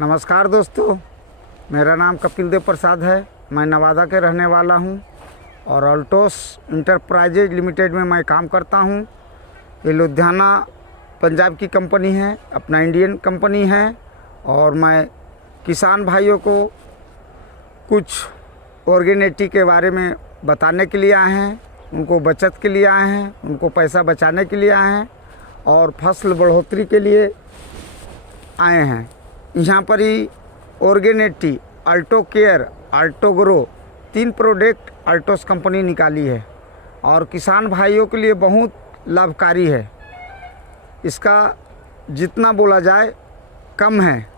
नमस्कार दोस्तों, मेरा नाम कपिल देव प्रसाद है। मैं नवादा के रहने वाला हूं और अल्टोस इंटरप्राइजेज लिमिटेड में मैं काम करता हूं। ये लुधियाना पंजाब की कंपनी है, अपना इंडियन कंपनी है। और मैं किसान भाइयों को कुछ ऑर्गेनिटी के बारे में बताने के लिए आए हैं, उनको बचत के लिए आए हैं, उनको पैसा बचाने के लिए आए हैं और फसल बढ़ोतरी के लिए आए हैं। यहाँ पर ही Organity, Alto care, Alto grow 3 product Altos company निकाली है और किसान भाइयों के लिए बहुत लाभकारी है। इसका जितना बोला जाए कम है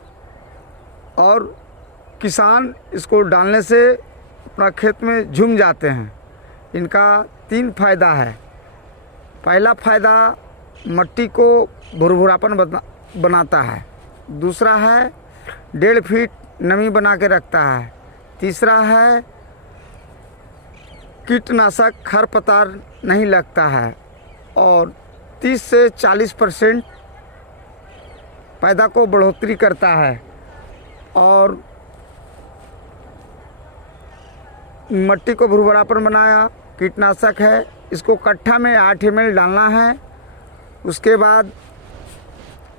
और किसान इसको डालने से अपना खेत में झूम जाते हैं। इनका 3 फायदा है। पहला फ़ायदा मिट्टी को भुरभुरापन बनाता है। दूसरा है 1.5 फीट नमी बना के रखता है। तीसरा है कीटनाशक खरपतवार नहीं लगता है और 30 से 40% पैदा को बढ़ोतरी करता है। और मिट्टी को भुरभुरापन बनाया, कीटनाशक है। इसको कट्ठा में 8 ml डालना है। उसके बाद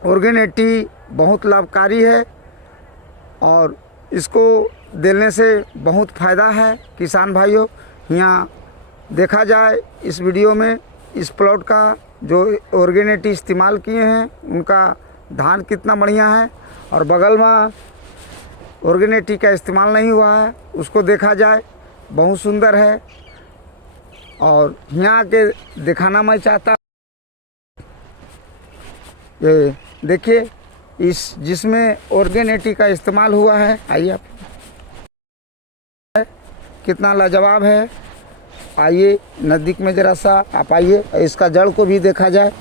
ऑर्गेनिटी बहुत लाभकारी है और इसको देने से बहुत फ़ायदा है। किसान भाइयों, यहाँ देखा जाए इस वीडियो में इस प्लॉट का जो ऑर्गेनिटी इस्तेमाल किए हैं उनका धान कितना बढ़िया है और बगल में ऑर्गेनिटी का इस्तेमाल नहीं हुआ है उसको देखा जाए, बहुत सुंदर है। और यहाँ के दिखाना मैं चाहता, ये देखिए इस जिसमें ऑर्गेनिटी का इस्तेमाल हुआ है, आइए आप, कितना लाजवाब है। आइए नज़दीक में ज़रा सा आप आइए। इसका जड़ को भी देखा जाए।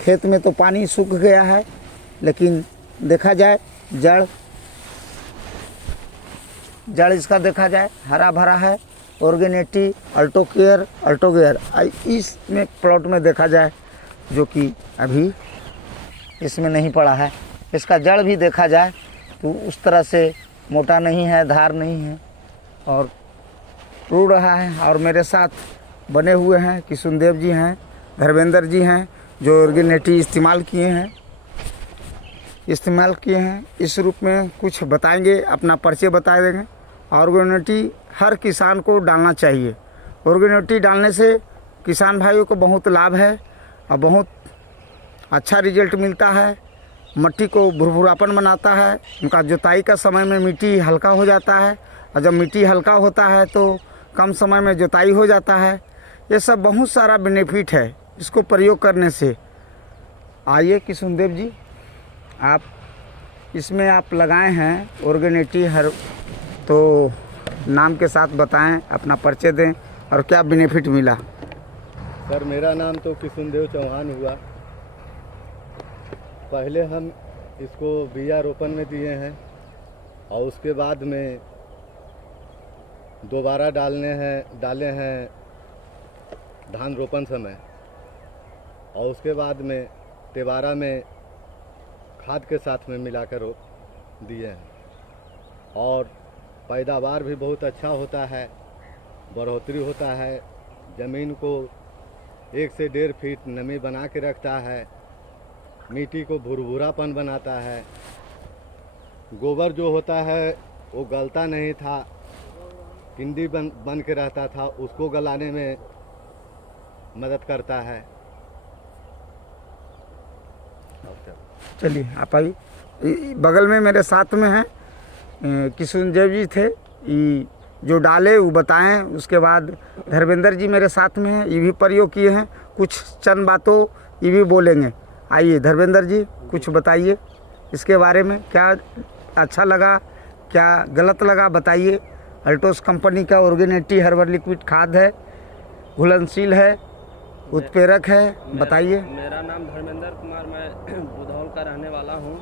खेत में तो पानी सूख गया है लेकिन देखा जाए जड़ इसका देखा जाए हरा भरा है। ऑर्गेनिटी, अल्टो केयर, अल्टो गेयर इसमें प्लॉट में देखा जाए जो कि अभी इसमें नहीं पड़ा है। इसका जड़ भी देखा जाए तो उस तरह से मोटा नहीं है, धार नहीं है और टूट रहा है। और मेरे साथ बने हुए हैं किशुनदेव जी हैं, धर्मेंद्र जी हैं जो ऑर्गेनिटी इस्तेमाल किए हैं। इस रूप में कुछ बताएंगे, अपना परिचय बता देंगे। ऑर्गेनिटी हर किसान को डालना चाहिए। ऑर्गेनिटी डालने से किसान भाइयों को बहुत लाभ है और बहुत अच्छा रिजल्ट मिलता है। मिट्टी को भुरभुरापन बनाता है। उनका जुताई का समय में मिट्टी हल्का हो जाता है और जब मिट्टी हल्का होता है तो कम समय में जुताई हो जाता है। ये सब बहुत सारा बेनिफिट है इसको प्रयोग करने से। आइए किशुनदेव जी, आप इसमें आप लगाए हैं ऑर्गेनिटी हर, तो नाम के साथ बताएं, अपना परिचय दें और क्या बेनिफिट मिला। सर, मेरा नाम तो किशुनदेव चौहान हुआ। पहले हम इसको बिया रोपण में दिए हैं और उसके बाद में दोबारा डाले हैं धान रोपण समय और उसके बाद में तिबारा में खाद के साथ में मिलाकर दिए हैं और पैदावार भी बहुत अच्छा होता है, बढ़ोतरी होता है। ज़मीन को 1 से 1.5 फीट नमी बना के रखता है, मिट्टी को भुरभुरापन बनाता है। गोबर जो होता है वो गलता नहीं था, किंडी बन के रहता था, उसको गलाने में मदद करता है। चलिए आप आइए। बगल में मेरे साथ में हैं किशुनदेव जी थे, जो डाले वो बताएं। उसके बाद धर्मेंद्र जी मेरे साथ में हैं, ये भी प्रयोग किए हैं। कुछ चंद बातों ये भी बोलेंगे। आइए धर्मेंद्र जी, कुछ बताइए इसके बारे में, क्या अच्छा लगा, क्या गलत लगा, बताइए। अल्टोस कंपनी का ऑर्गेनिटी हर्बल लिक्विड खाद है, घुलनशील है, उत्प्रेरक है, बताइए। मेरा नाम धर्मेंद्र कुमार, मैं बुधौल का रहने वाला हूँ।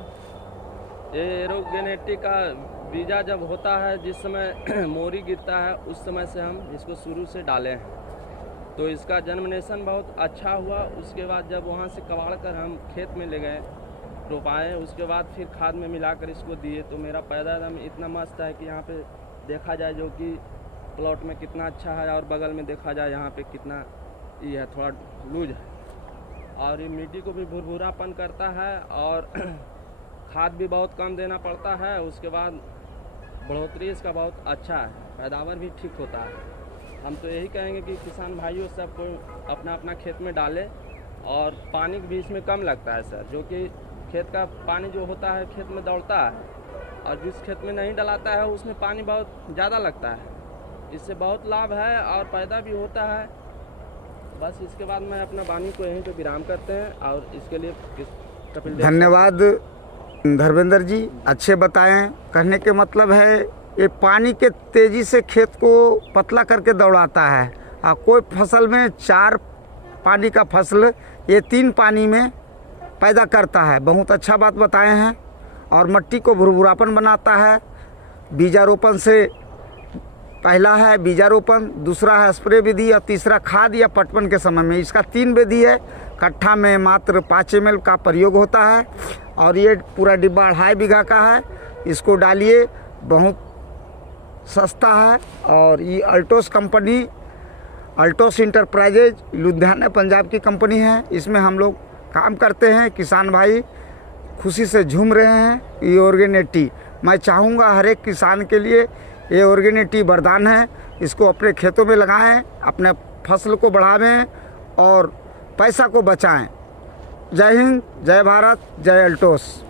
ये ऑर्गेनिटी का बीजा जब होता है, जिस समय मोरी गिरता है उस समय से हम इसको शुरू से डाले हैं, तो इसका जर्मिनेशन बहुत अच्छा हुआ। उसके बाद जब वहाँ से कबाड़ कर हम खेत में ले गए रोपाए, उसके बाद फिर खाद में मिलाकर इसको दिए, तो मेरा पैदावार इतना मस्त है कि यहाँ पे देखा जाए जो कि प्लॉट में कितना अच्छा है, और बगल में देखा जाए यहाँ पे कितना ये है, थोड़ा लूज है, और ये मिट्टी को भी भुरभुरापन करता है, और खाद भी बहुत कम देना पड़ता है। उसके बाद बढ़ोतरी इसका बहुत अच्छा है, पैदावार भी ठीक होता है। हम तो यही कहेंगे कि किसान भाइयों सब को अपना अपना खेत में डाले, और पानी भी इसमें कम लगता है सर, जो कि खेत का पानी जो होता है खेत में दौड़ता है, और जिस खेत में नहीं डलाता है उसमें पानी बहुत ज़्यादा लगता है। इससे बहुत लाभ है और पैदा भी होता है। बस इसके बाद मैं अपना वाणी को यहीं पे विराम करते हैं, और इसके लिए कपिल देव धन्यवाद धर्मेंद्र जी, अच्छे बताएं। कहने के मतलब है ये पानी के तेज़ी से खेत को पतला करके दौड़ाता है, और कोई फसल में 4 पानी का फसल ये 3 पानी में पैदा करता है। बहुत अच्छा बात बताए हैं। और मिट्टी को भुरभुरापन बनाता है। बीजारोपण से पहला है बीजारोपण, दूसरा है स्प्रे विधि, और तीसरा खाद या पटवन के समय में। इसका 3 विधि है। कट्ठा में मात्र 5 ml का प्रयोग होता है, और ये पूरा डिब्बा 2.5 बीघा का है। इसको डालिए, बहुत सस्ता है। और ये Altos company, Altos enterprises Ludhiana Punjab की कंपनी है। इसमें हम लोग काम करते हैं। किसान भाई खुशी से झूम रहे हैं। ये ऑर्गेनिटी मैं चाहूँगा हर एक किसान के लिए ये ऑर्गेनिटी वरदान है। इसको अपने खेतों में लगाएं, अपने फसल को बढ़ावें और पैसा को बचाएं। जय हिंद, जय भारत, जय अल्टोस।